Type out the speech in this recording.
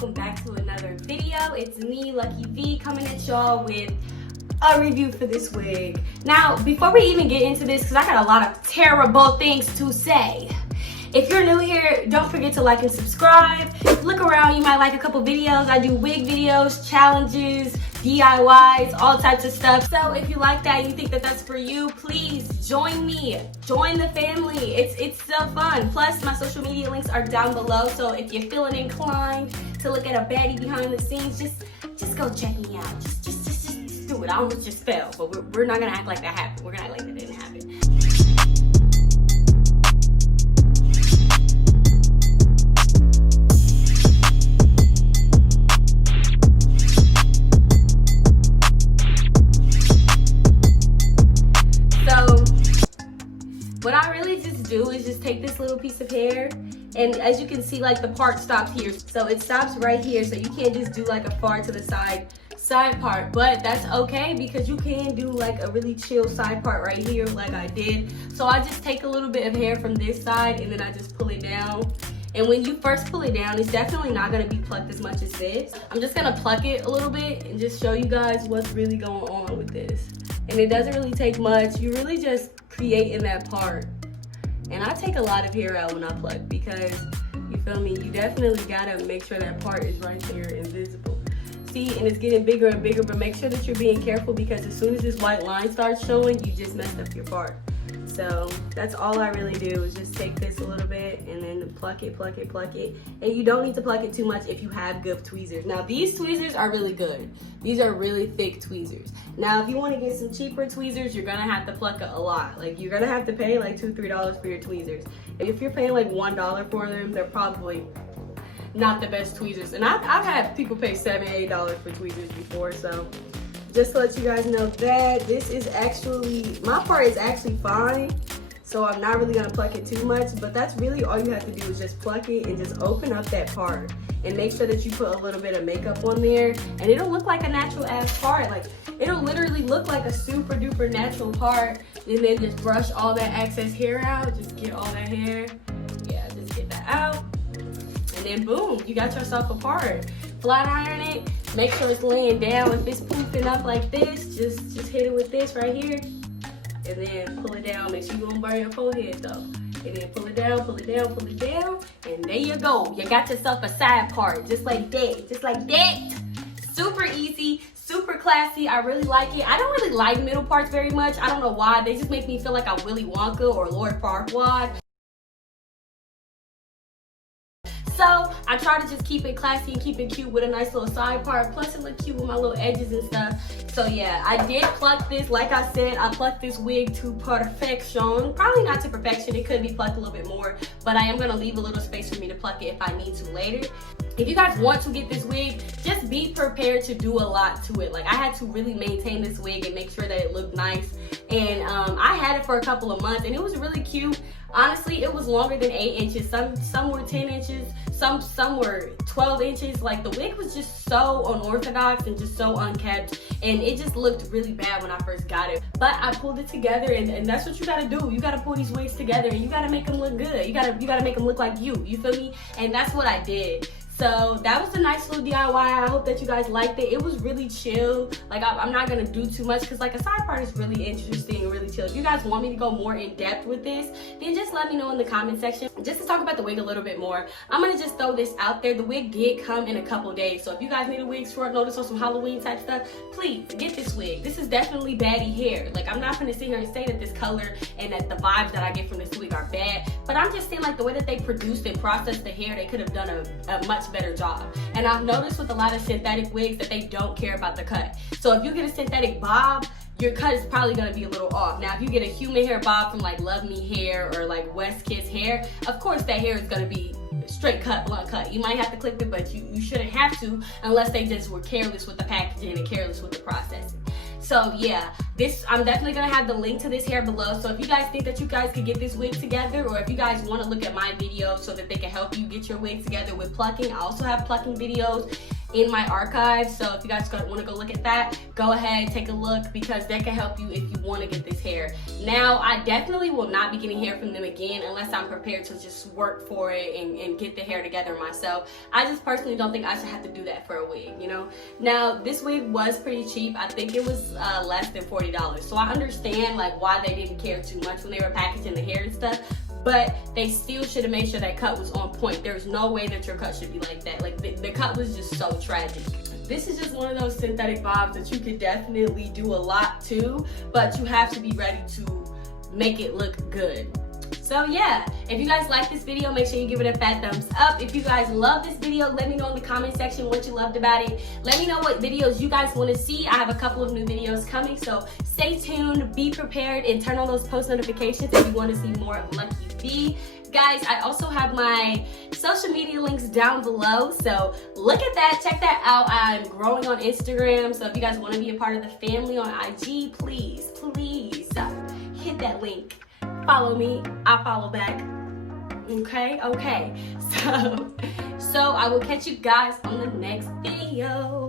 welcome back to another video. It's me, Lucky V, coming at y'all with a review for this wig. Now, before we even get into this, because I got a lot of terrible things to say, if you're new here, don't forget to like and subscribe. Look around, you might like a couple videos. I do wig videos, challenges, DIYs, all types of stuff. So if you like that and you think that that's for you, please join me. Join the family. It's so fun. Plus, my social media links are down below. So if you're feeling inclined to look at a baddie behind the scenes, just go check me out. Just do it. I almost just fell, but we're not gonna act like that happened. We're gonna act like that didn't happen. What I really just do is just take this little piece of hair, and as you can see, like the part stops here. So it stops right here, so you can't just do like a far to the side part, but that's okay because you can do like a really chill side part right here like I did. So I just take a little bit of hair from this side and then I just pull it down. And when you first pull it down, it's definitely not gonna be plucked as much as this. I'm just gonna pluck it a little bit and just show you guys what's really going on with this. And it doesn't really take much. You really just create in that part. And I take a lot of hair out when I pluck because, you feel me, you definitely gotta make sure that part is right there and visible. See, and it's getting bigger and bigger, but make sure that you're being careful because as soon as this white line starts showing, you just messed up your part. So that's all I really do is just take this a little bit and then pluck it. And you don't need to pluck it too much if you have good tweezers. Now these tweezers are really good. These are really thick tweezers. Now if you want to get some cheaper tweezers, you're gonna have to pluck a lot. Like you're gonna have to pay like $2, $3 for your tweezers. And if you're paying like $1 for them, they're probably not the best tweezers. And I've had people pay $7, $8 for tweezers before, so just to let you guys know that this is actually, my part is actually fine, so I'm not really gonna pluck it too much, but that's really all you have to do is just pluck it and just open up that part and make sure that you put a little bit of makeup on there, and it'll look like a natural ass part. Like it'll literally look like a super duper natural part. And then just brush all that excess hair out. Just get all that hair, yeah, just get that out, and then boom, you got yourself a part. Flat iron it, make sure it's laying down. If it's poofing up like this, just hit it with this right here, and then pull it down. Make sure you don't burn your forehead though. And then pull it down, and there you go. You got yourself a side part, just like that, Super easy, super classy. I really like it. I don't really like middle parts very much. I don't know why. They just make me feel like I'm Willy Wonka or Lord Farquaad. So I try to just keep it classy and keep it cute with a nice little side part. Plus it looks cute with my little edges and stuff. So yeah, I did pluck this. Like I said, I plucked this wig to perfection. Probably not to perfection. It could be plucked a little bit more. But I am going to leave a little space for me to pluck it if I need to later. If you guys want to get this wig, just be prepared to do a lot to it. Like I had to really maintain this wig and make sure that it looked nice. And I had it for a couple of months and it was really cute. Honestly, it was longer than 8 inches. Some were 10 inches. Some were 12 inches. Like the wig was just so unorthodox and just so unkept, and it just looked really bad when I first got it. But I pulled it together, and that's what you gotta do. You gotta pull these wigs together and you gotta make them look good. You gotta make them look like you feel me? And that's what I did. So that was a nice little DIY. I hope that you guys liked it. It was really chill. Like I'm not gonna do too much because like a side part is really interesting and really chill. If you guys want me to go more in depth with this, then just let me know in the comment section. Just to talk about the wig a little bit more, I'm gonna just throw this out there. The wig did come in a couple days. So if you guys need a wig short notice or some Halloween type stuff, please get this wig. This is definitely baddie hair. Like I'm not gonna sit here and say that this color and that the vibes that I get from this wig are bad, but I'm just saying like the way that they produced and processed the hair, they could have done a much better job. And I've noticed with a lot of synthetic wigs that they don't care about the cut. So if you get a synthetic bob, your cut is probably gonna be a little off. Now if you get a human hair bob from like Love Me Hair or like West Kiss Hair, of course that hair is gonna be straight cut, blunt cut. You might have to clip it, but you shouldn't have to unless they just were careless with the packaging and careless with the processing. So yeah, I'm definitely gonna have the link to this hair below. So if you guys think that you guys could get this wig together, or if you guys want to look at my videos so that they can help you get your wig together with plucking, I also have plucking videos. in my archive. So if you guys want to go look at that, go ahead, take a look, because that can help you if you want to get this hair. Now, I definitely will not be getting hair from them again unless I'm prepared to just work for it and get the hair together myself. I just personally don't think I should have to do that for a wig, you know? Now, this wig was pretty cheap. I think it was less than $40. So I understand like why they didn't care too much when they were packaging the hair and stuff, but they still should have made sure that cut was on point. There's no way that your cut should be like that. Like the cut was just so tragic. This is just one of those synthetic bobs that you could definitely do a lot to, but you have to be ready to make it look good. So yeah, if you guys like this video, make sure you give it a fat thumbs up. If you guys love this video, let me know in the comment section what you loved about it. Let me know what videos you guys want to see. I have a couple of new videos coming, so stay tuned, be prepared, and turn on those post notifications if you want to see more of Lucky B. Guys, I also have my social media links down below, so look at that, check that out. I'm growing on Instagram, so if you guys want to be a part of the family on IG, please hit that link. Follow me, I follow back. Okay. So I will catch you guys on the next video.